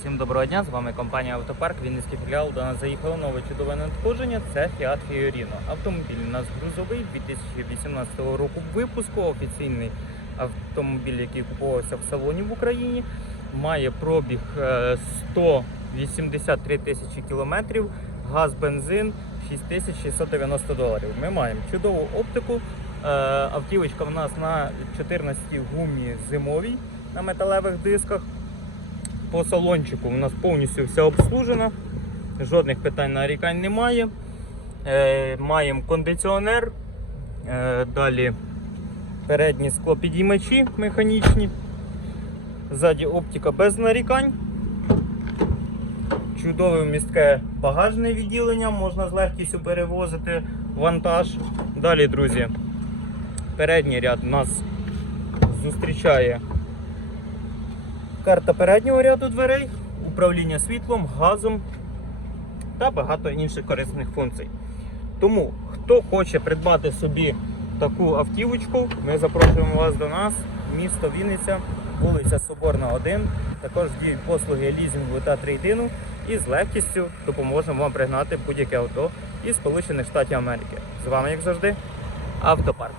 Всім доброго дня, з вами компанія Автопарк, Вінницький філіал. До нас заїхало нове чудове надходження. Це Fiat Fiorino. Автомобіль у нас грузовий 2018 року випуску. Офіційний автомобіль, який купувався в салоні в Україні. Має пробіг е, 183 тисячі кілометрів, газ, бензин 6690 доларів. Ми маємо чудову оптику. Е, Автівочка в нас на 14 гумі зимовій на металевих дисках. По салончику у нас повністю все обслужено, жодних питань нарікань немає. Е, маємо кондиціонер, е, далі передні склопідіймачі механічні, ззаді оптика без нарікань. Чудове містке багажне відділення, можна з легкістю перевозити вантаж. Далі, друзі, передній ряд нас зустрічає карта переднього ряду дверей, управління світлом, газом та багато інших корисних функцій. Тому, хто хоче придбати собі таку автівочку, ми запрошуємо вас до нас, місто Вінниця, вулиця Соборна, 1. Також діють послуги лізінгу та трейдину і з легкістю допоможемо вам пригнати будь-яке авто із Сполучених Штатів Америки. З вами, як завжди, автопарк.